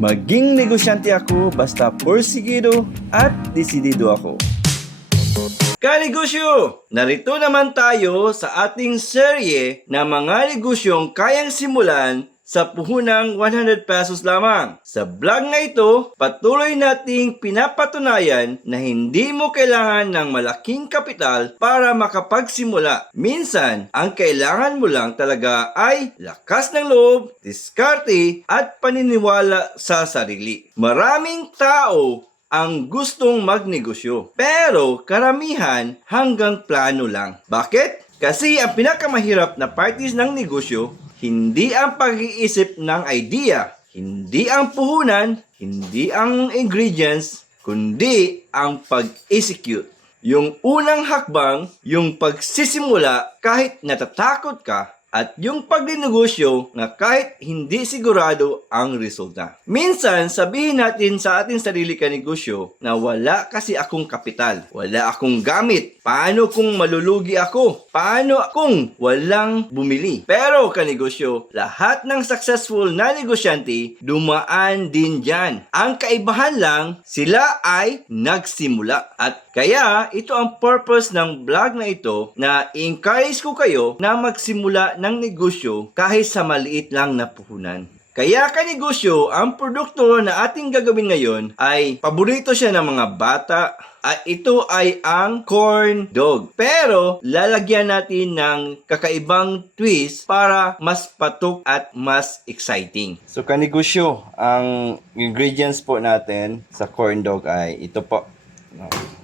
Maging negosyante ako basta porsigido at desidido ako. Kanegosyo! Narito naman tayo sa ating serye na mga negosyong kayang simulan sa puhunang 100 pesos lamang. Sa vlog na ito, patuloy nating pinapatunayan na hindi mo kailangan ng malaking kapital para makapagsimula. Minsan, ang kailangan mo lang talaga ay lakas ng loob, diskarte at paniniwala sa sarili. Maraming tao ang gustong magnegosyo, pero karamihan hanggang plano lang. Bakit? Kasi ang pinakamahirap na parties ng negosyo, hindi ang pag-iisip ng idea, hindi ang puhunan, hindi ang ingredients, kundi ang pag-execute. Yung unang hakbang, yung pagsisimula kahit natatakot ka, at yung pagninegosyo na kahit hindi sigurado ang resulta. Minsan, sabihin natin sa ating sarili kanegosyo na wala kasi akong kapital, wala akong gamit. Paano kung malulugi ako? Paano kung walang bumili? Pero kanegosyo, lahat ng successful na negosyante dumaan din dyan. Ang kaibahan lang, sila ay nagsimula. At kaya, ito ang purpose ng vlog na ito na encourage ko kayo na magsimula ng negosyo kahit sa maliit lang na puhunan. Kaya kanegosyo, ang produkto na ating gagawin ngayon ay paborito siya ng mga bata at ito ay ang corn dog. Pero lalagyan natin ng kakaibang twist para mas patok at mas exciting. So kanegosyo, ang ingredients po natin sa corn dog ay ito po.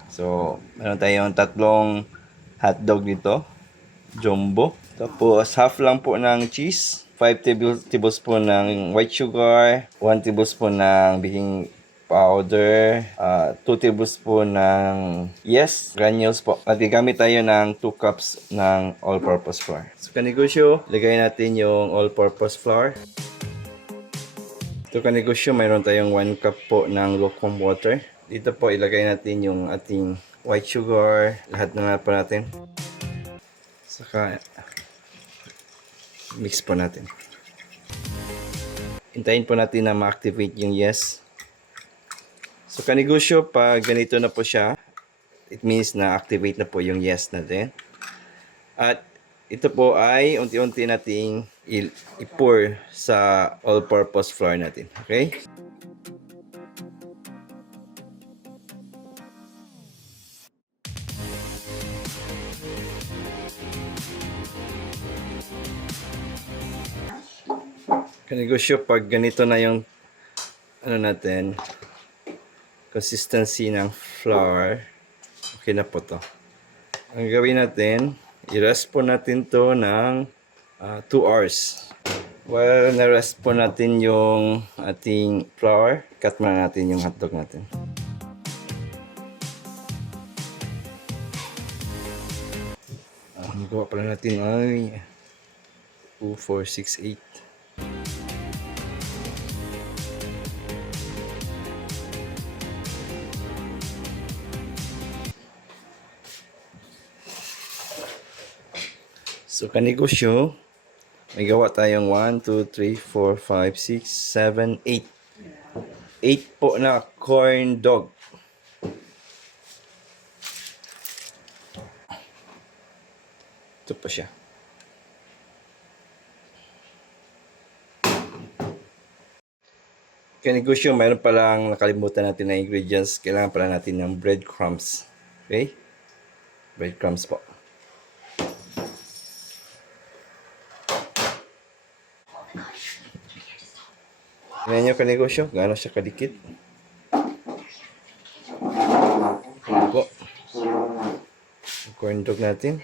So meron tayong tatlong hotdog dito, jumbo. Tapos half lang po ng cheese, 5 tablespoon ng white sugar, 1 tablespoon ng baking powder, 2 tablespoon ng granules po. At gagamit tayo ng 2 cups ng all-purpose flour. So kanegosyo, lagay natin yung all-purpose flour. Ito kanegosyo, mayroon tayong 1 cup po ng lukewarm water. Dito po ilagay natin yung ating white sugar, lahat na po natin. Saka mix po natin. Hintayin po natin na ma-activate yung yes. So kanegosyo, pag ganito na po siya, it means na activate na po yung yes natin. At ito po ay unti-unti nating i-pour sa all-purpose flour natin. Okay? Kanegosyo, pag ganito na yung natin, consistency ng flour, okay na po to. Ang gawin natin, i-rest po natin to ng 2 hours. While na-rest po natin yung ating flour, cut muna natin yung hotdog natin. Ang gawa pala natin ay 2, 4, 6, 8. So kanegosyo, may gawa tayong 1, 2, 3, 4, 5, 6, 7, 8. 8 po na corn dog. Ito po siya. Kanegosyo, mayroon palang nakalimutan natin na ingredients. Kailangan pala natin ng breadcrumbs. Okay? Breadcrumbs po. Tingnan nyo kanegosyo, gaano siya kadikit. Ito po. Ang corn dog natin.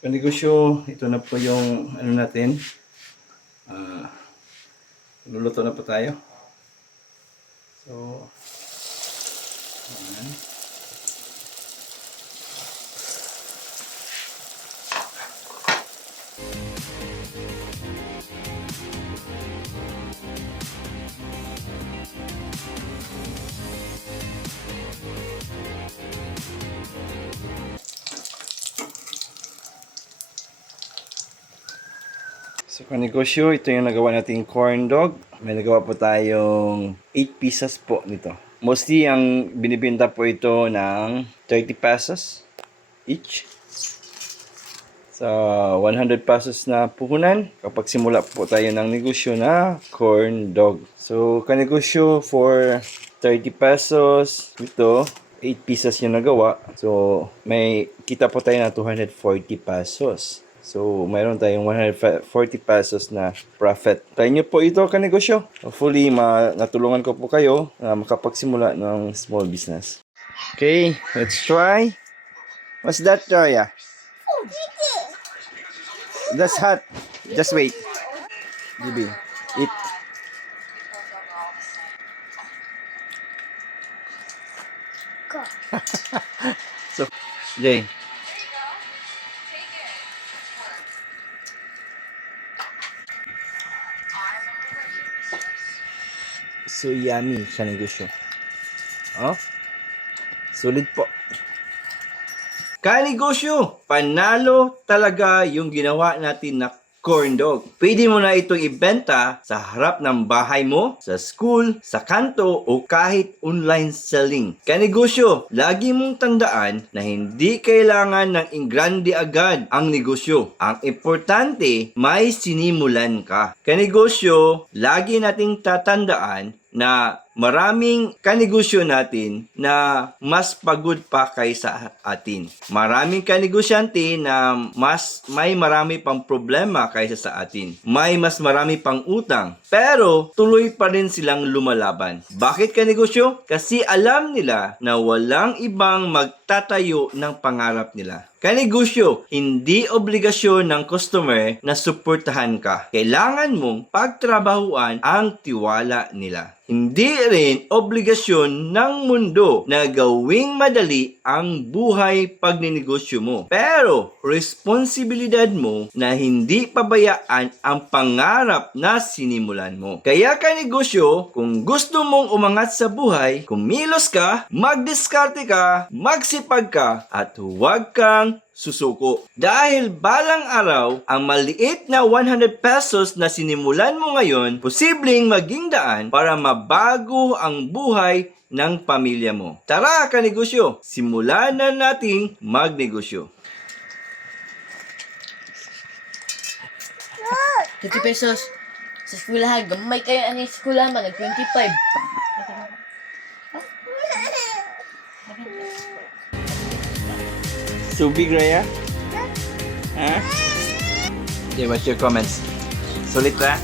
Kanegosyo, ito na po yung ano natin. Luluto na po tayo. So, ayan. So, kanegosyo, ito yung nagawa nating corn dog. May nagawa po tayong 8 pieces po nito. Mostly, ang binibenta po ito ng 30 pesos each. Sa 100 pesos na puhunan, kapag simula po tayo ng negosyo na corn dog. So, kanegosyo for 30 pesos. Ito, 8 pieces yung nagawa. So, may kita po tayo na 240 pesos. So, mayroon tayong 140 pesos na profit. Try nyo po ito, kanegosyo. Hopefully, natulungan ko po kayo na makapagsimula ng small business. Okay, let's try. What's that, Joya? That's hot. Just wait. Gibi, eat. So, Jay. So yummy siya negosyo. Oh? Sulit po. Kanegosyo, panalo talaga yung ginawa natin na corn dog. Pwede mo na itong ibenta sa harap ng bahay mo, sa school, sa kanto, o kahit online selling. Kanegosyo, lagi mong tandaan na hindi kailangan ng ingrande agad ang negosyo. Ang importante, may sinimulan ka. Kanegosyo, lagi nating tatandaan na maraming kanegosyo natin na mas pagod pa kaysa atin. Maraming kanegosyante na may marami pang problema kaysa sa atin. May mas marami pang utang. Pero tuloy pa rin silang lumalaban. Bakit kanegosyo? Kasi alam nila na walang ibang magtatayo ng pangarap nila. Kanegosyo, hindi obligasyon ng customer na suportahan ka. Kailangan mong pagtrabahuan ang tiwala nila. Hindi rin obligasyon ng mundo na gawing madali ang buhay pagninegosyo mo. Pero, responsibilidad mo na hindi pabayaan ang pangarap na sinimulan mo. Kaya kanegosyo, kung gusto mong umangat sa buhay, kumilos ka, magdiskarte ka, magsipag ka, at huwag kang susuko. Dahil balang araw, ang maliit na 100 pesos na sinimulan mo ngayon, posibleng maging daan para mabago ang buhay ng pamilya mo. Tara, kanegosyo, simulan na nating magnegosyo. 50 pesos. Sa eskwelahan, gamay kayo ang eskwelahan ba? Nag-25. So big, Raya? Huh? Okay, what's your comments? Sulit ba?